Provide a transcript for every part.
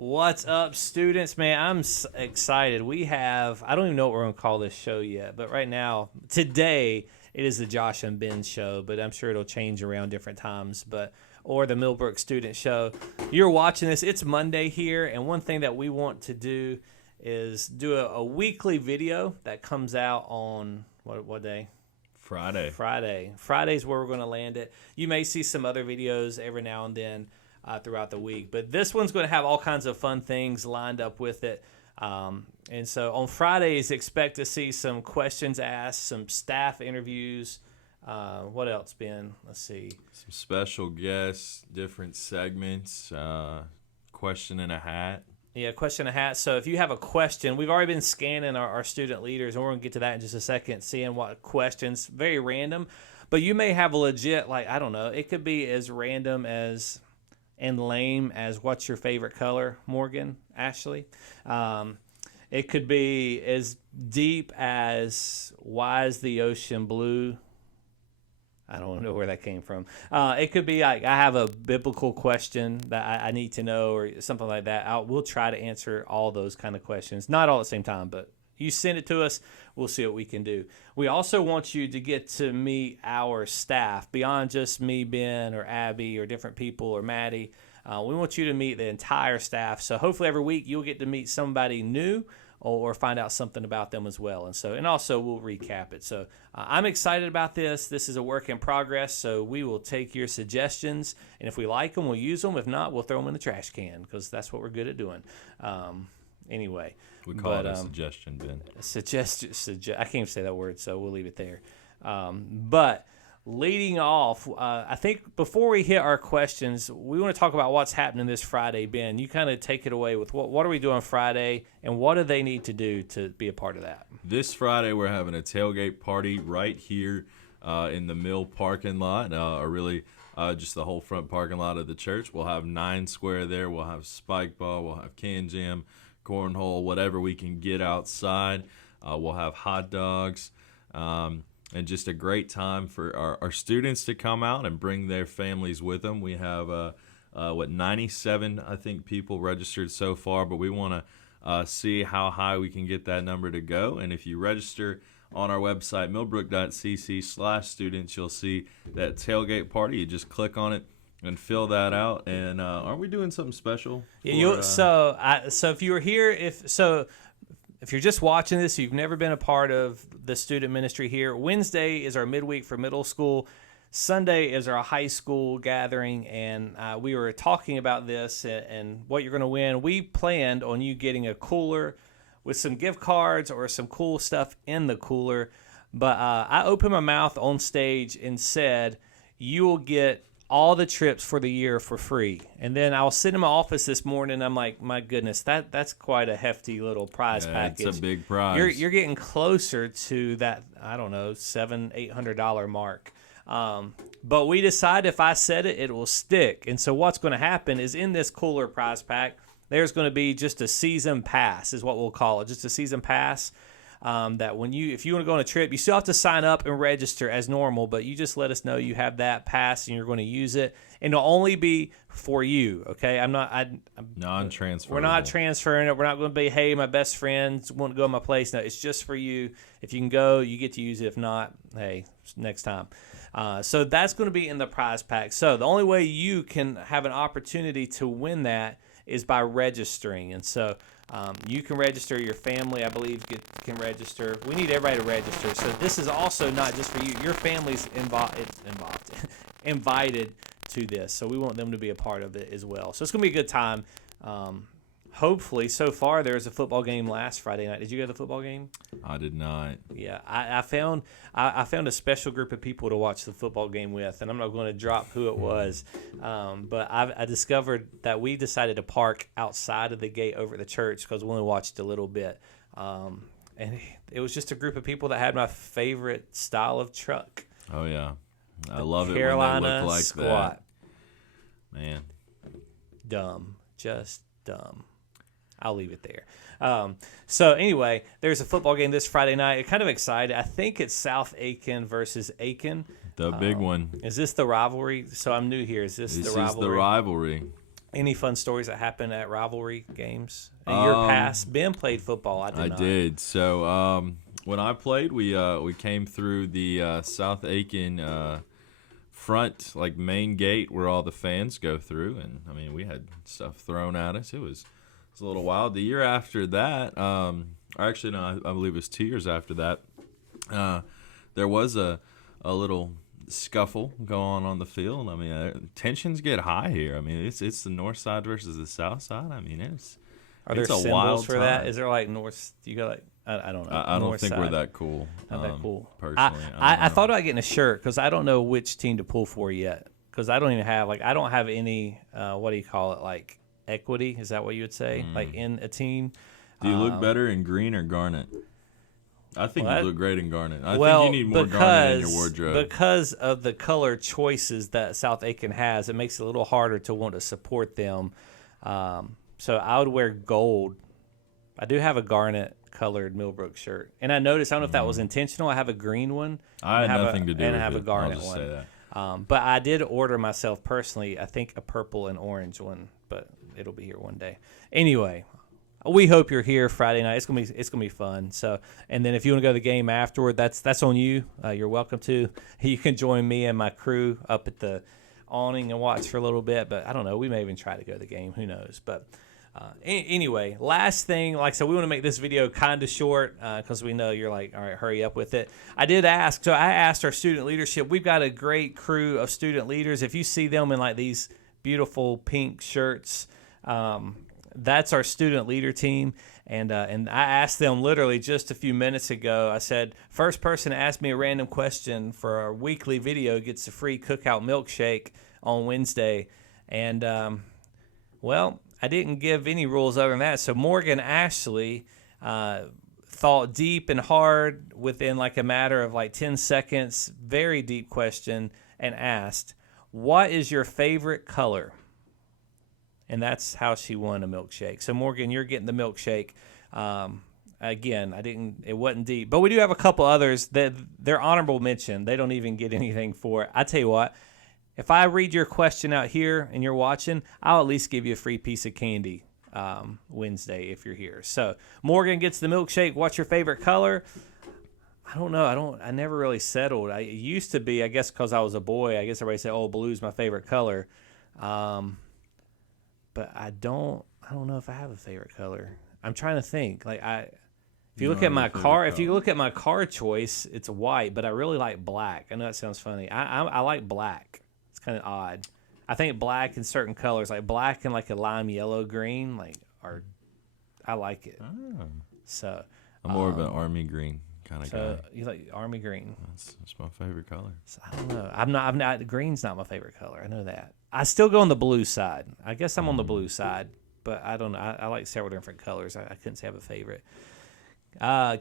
What's up, students? Man, I'm excited. I don't even know what we're going to call this show yet, but right now, today, it is the Josh and Ben show, but I'm sure it'll change around different times, or the Millbrook Student Show. You're watching this. It's Monday here, and one thing that we want to do is do a weekly video that comes out on, what day? Friday. Friday's where we're going to land it. You may see some other videos every now and then throughout the week, but this one's going to have all kinds of fun things lined up with it. And so on Fridays, expect to see some questions asked, some staff interviews. What else, Ben? Let's see. Some special guests, different segments, question and a hat. Yeah, question and a hat. So if you have a question, we've already been scanning our student leaders, and we're going to get to that in just a second, seeing what questions, very random. But you may have a legit, I don't know, it could be as random as and lame as what's your favorite color, Morgan, Ashley. It could be as deep as why is the ocean blue? I don't know where that came from. It could be like I have a biblical question that I need to know or something like that. We'll try to answer all those kind of questions. Not all at the same time, but you send it to us. We'll see what we can do. We also want you to get to meet our staff beyond just me, Ben, or Abby, or different people, or Maddie. We want you to meet the entire staff. So hopefully every week you'll get to meet somebody new or find out something about them as well. And also we'll recap it. So I'm excited about this. This is a work in progress. So we will take your suggestions, and if we like them, we'll use them. If not, we'll throw them in the trash can because that's what we're good at doing. Anyway. We call it a suggestion, Ben. I can't even say that word, so we'll leave it there. But leading off, I think before we hit our questions, we want to talk about what's happening this Friday. Ben, you kind of take it away with what are we doing Friday, and what do they need to do to be a part of that? This Friday, we're having a tailgate party right here in the Mill parking lot, just the whole front parking lot of the church. We'll have 9 square there. We'll have spike ball. We'll have can jam, cornhole, whatever we can get outside. We'll have hot dogs. And just a great time for our students to come out and bring their families with them. We have, 97, I think, people registered so far, but we want to see how high we can get that number to go. And if you register on our website, millbrook.cc/students, you'll see that tailgate party. You just click on it and fill that out. And aren't we doing something special? So if you were here, if you're just watching this, you've never been a part of the student ministry here, Wednesday is our midweek for middle school. Sunday is our high school gathering, and we were talking about this and what you're going to win. We planned on you getting a cooler with some gift cards or some cool stuff in the cooler, but I opened my mouth on stage and said, you will get all the trips for the year for free. And then I was sitting in my office this morning, and I'm like, my goodness, that's quite a hefty little prize package. It's a big prize. You're getting closer to that, I don't know, $700-800 mark. But we decided if I said it, it will stick. And so what's going to happen is in this cooler prize pack, there's going to be just a season pass is what we'll call it, just a season pass. That if you want to go on a trip, you still have to sign up and register as normal, but you just let us know you have that pass and you're going to use it, and it'll only be for you. Okay, I'm non-transferable. We're not transferring it. We're not going to be, hey, my best friends want to go to my place. No, it's just for you. If you can go, you get to use it. If not, hey, next time. So that's going to be in the prize pack. So the only way you can have an opportunity to win that is by registering, and so. You can register. Your family, I believe, can register. We need everybody to register. So this is also not just for you. Your family's invited to this. So we want them to be a part of it as well. So it's going to be a good time. Hopefully, so far, there was a football game last Friday night. Did you go to the football game? I did not. Yeah, I found a special group of people to watch the football game with, and I'm not going to drop who it was. But I discovered that we decided to park outside of the gate over at the church because we only watched a little bit. And it was just a group of people that had my favorite style of truck. Oh, yeah. I love it Carolina when they look like squat. that. Man. Dumb. Just dumb. I'll leave it there. So anyway, there's a football game this Friday night. I'm kind of excited. I think it's South Aiken versus Aiken. The big one. Is this the rivalry? So I'm new here. Is this the rivalry? This is the rivalry. Any fun stories that happened at rivalry games in your past? Ben played football. I did I not. did. So when I played, we came through the South Aiken front, like main gate where all the fans go through, and I mean we had stuff thrown at us. It was a little wild. The year after that, or actually no, I believe it was 2 years after that. There was a little scuffle going on the field. I mean, tensions get high here. I mean, it's the north side versus the south side. I mean, Are there it's a symbols wild for time. that? Is there like north? You got like I don't know. I don't north think side. we're that cool. Not that cool. Personally, I thought about getting a shirt because I don't know which team to pull for yet. Because I don't even have I don't have any what do you call it, like equity? Is that what you would say? Like in a team? Do you look better in green or garnet? I think you look great in garnet. I think you need more garnet in your wardrobe. Because of the color choices that South Aiken has, it makes it a little harder to want to support them. So I would wear gold. I do have a garnet colored Millbrook shirt, and I noticed, I don't know if that was intentional. I have a green one. I had nothing to do with it. And I have a garnet I'll just one. say that. But I did order myself personally, I think, a purple and orange one, but it'll be here one day. Anyway, we hope you're here Friday night. It's gonna be fun. So, and then if you want to go to the game afterward, that's on you. You're welcome to. You can join me and my crew up at the awning and watch for a little bit. But I don't know. We may even try to go to the game. Who knows? But anyway, last thing, like, so we want to make this video kind of short because we know you're like, all right, hurry up with it. I did ask, so I asked our student leadership. We've got a great crew of student leaders. If you see them in like these beautiful pink shirts, that's our student leader team. And I asked them literally just a few minutes ago. I said, first person to ask me a random question for our weekly video gets a free cookout milkshake on Wednesday. And, well, I didn't give any rules other than that. So Morgan Ashley thought deep and hard within like a matter of like 10 seconds, very deep question, and asked, what is your favorite color? And that's how she won a milkshake. So Morgan, you're getting the milkshake. Again, it wasn't deep, but we do have a couple others that they're honorable mention. They don't even get anything for it. I tell you what, if I read your question out here and you're watching, I'll at least give you a free piece of candy Wednesday if you're here. So Morgan gets the milkshake. What's your favorite color? I don't know. I never really settled. It used to be, I guess, because I was a boy. I guess everybody said, "Oh, blue's my favorite color." But I don't know if I have a favorite color. I'm trying to think. Like if you look at my car choice, it's white, but I really like black. I know that sounds funny. I like black. It's kind of odd. I think black in certain colors, like black and like a lime yellow green, I like it. Oh. So I'm more of an army green kind of guy. You like army green? That's my favorite color. So I don't know. I'm not. Green's not my favorite color. I know that. I still go on the blue side. I guess I'm on the blue side, but I don't know. I like several different colors. I couldn't say I have a favorite.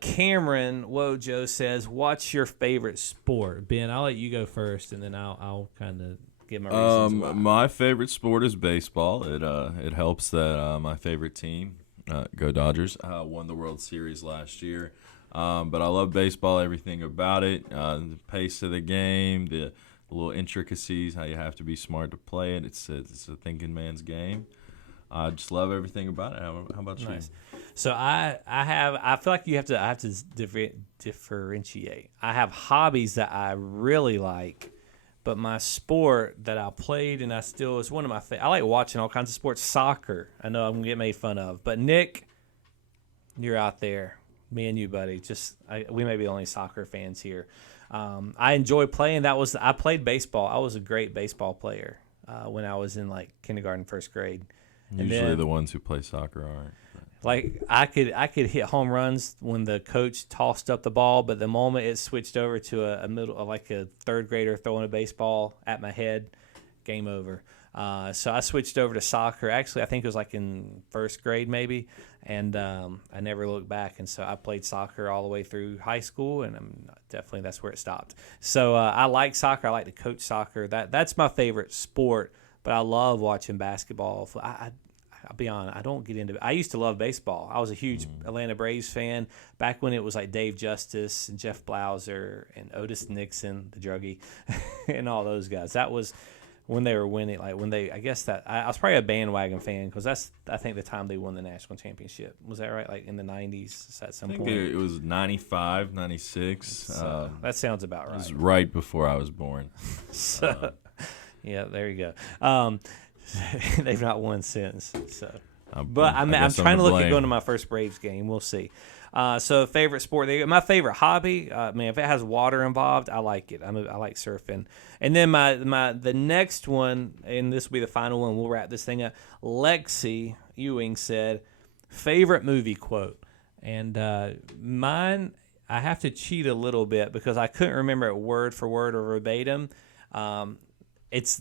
Cameron Wojo says, "What's your favorite sport?" Ben, I'll let you go first, and then I'll kind of give my reasons why. My favorite sport is baseball. It helps that my favorite team, go Dodgers, won the World Series last year. But I love baseball, everything about it, the pace of the game, the little intricacies, how you have to be smart to play it. It's a thinking man's game. I just love everything about it. How about you? Nice. So I feel like I have to differentiate. I have hobbies that I really like, but my sport that I played and I still is one of my favorite. I like watching all kinds of sports. Soccer, I know I'm gonna get made fun of, but Nick, you're out there. Me and you, buddy. We may be the only soccer fans here. I enjoy playing. I played baseball. I was a great baseball player when I was in like kindergarten, first grade. Usually the ones who play soccer aren't. Like I could hit home runs when the coach tossed up the ball, but the moment it switched over to a third grader throwing a baseball at my head, game over. So I switched over to soccer. Actually, I think it was like in first grade maybe, and I never looked back. And so I played soccer all the way through high school, and definitely that's where it stopped. So I like soccer. I like to coach soccer. That's my favorite sport. But I love watching basketball. I'll be honest, I don't get into it. I used to love baseball. I was a huge Atlanta Braves fan back when it was like Dave Justice and Jeff Blauser and Otis Nixon, the druggie, and all those guys. That was when they were winning, like when they, I guess that I was probably a bandwagon fan because that's I think the time they won the national championship. Was that right? Like in the 90s at some I think point. it was 95, 96. So, that sounds about It was right. right before I was born. So, yeah, there you go. They've not won since. So, but I'm trying to look at going to my first Braves game. We'll see. So favorite sport, my favorite hobby, man, if it has water involved, I like it. I like surfing. And then the next one, and this will be the final one, we'll wrap this thing up. Lexi Ewing said, favorite movie quote. And mine, I have to cheat a little bit because I couldn't remember it word for word or verbatim.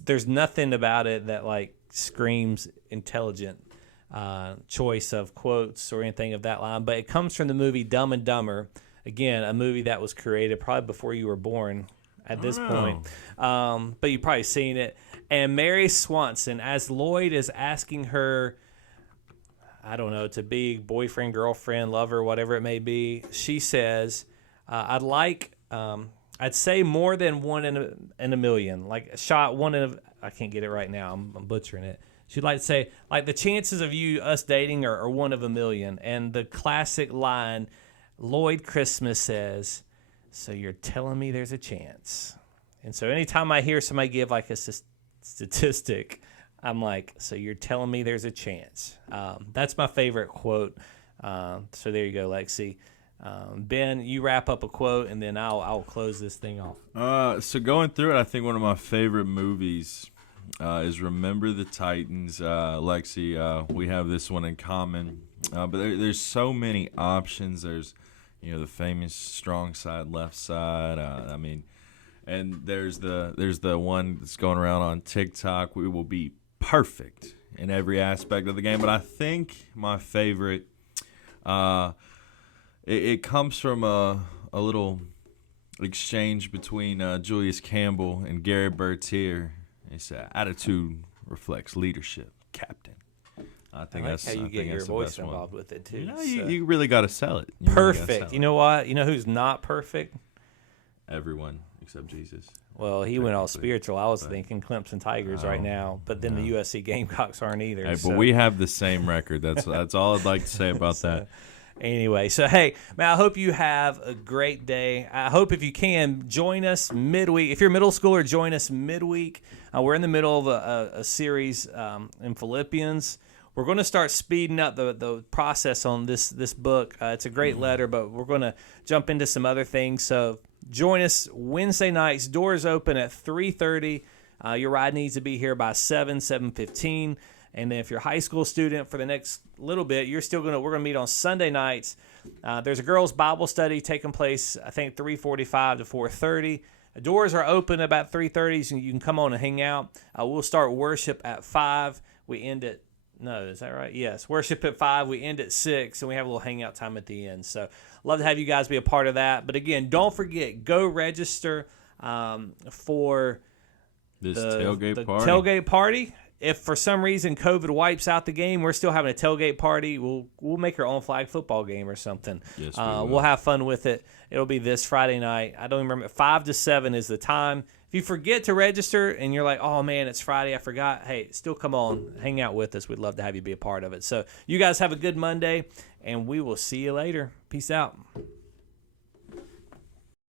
There's nothing about it that like screams intelligent choice of quotes or anything of that line, but it comes from the movie Dumb and Dumber. Again, a movie that was created probably before you were born at this point, but you've probably seen it. And Mary Swanson, as Lloyd is asking her, I don't know, to be boyfriend, girlfriend, lover, whatever it may be, she says, I'd say more than one in a million, like a shot one in a, I can't get it right now, I'm butchering it. She'd like to say, like, the chances of us dating are one of a million. And the classic line, Lloyd Christmas says, so you're telling me there's a chance. And so anytime I hear somebody give, like, a statistic, I'm like, so you're telling me there's a chance. That's my favorite quote. So there you go, Lexi. Ben, you wrap up a quote, and then I'll close this thing off. So going through it, I think one of my favorite movies is Remember the Titans. Lexi, we have this one in common. But there's so many options. There's, the famous strong side, left side. And there's the one that's going around on TikTok. We will be perfect in every aspect of the game. But I think my favorite, it comes from a little exchange between Julius Campbell and Gary Bertier. He said, "Attitude reflects leadership, Captain." I think how you get your voice involved with it too. You really got to sell it. Perfect. You know what? You know who's not perfect? Everyone except Jesus. Well, he went all spiritual. I was thinking Clemson Tigers right now, but then the USC Gamecocks aren't either. Hey, but we have the same record. That's all I'd like to say about that. Anyway, so hey, man, I hope you have a great day. I hope if you can, join us midweek. If you're a middle schooler, join us midweek. We're in the middle of a series in Philippians. We're going to start speeding up the process on this book. It's a great letter, but we're going to jump into some other things. So join us Wednesday nights. Doors open at 3:30. Your ride needs to be here by 7:15. And then if you're a high school student for the next little bit, we're going to meet on Sunday nights. There's a girls' Bible study taking place, I think, 3:45 to 4:30. The doors are open about 3:30, so you can come on and hang out. We'll start worship at 5. We end at, no, is that right? Yes, worship at 5. We end at 6, and we have a little hangout time at the end. So love to have you guys be a part of that. But again, don't forget, go register for the tailgate party. If for some reason COVID wipes out the game, we're still having a tailgate party. We'll make our own flag football game or something. Yes, we'll have fun with it. It'll be this Friday night. I don't even remember. 5 to 7 is the time. If you forget to register and you're like, oh, man, it's Friday, I forgot, hey, still come on, hang out with us. We'd love to have you be a part of it. So you guys have a good Monday, and we will see you later. Peace out.